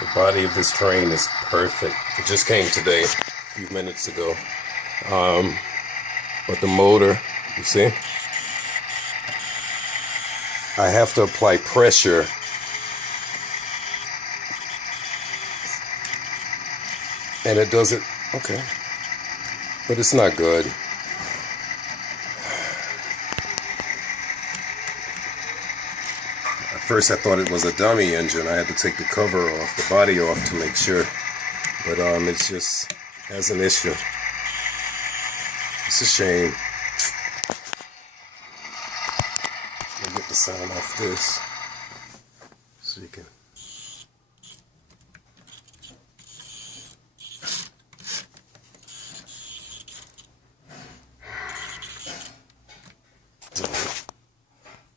The body of this train is perfect. It just came today, a few minutes ago. But the motor, you see? I have to apply pressure. And it does it, okay. But it's not good. At first I thought it was a dummy engine. I had to take the cover off, the body off to make sure. But it just has an issue. It's a shame. Let me get the sound off this so you can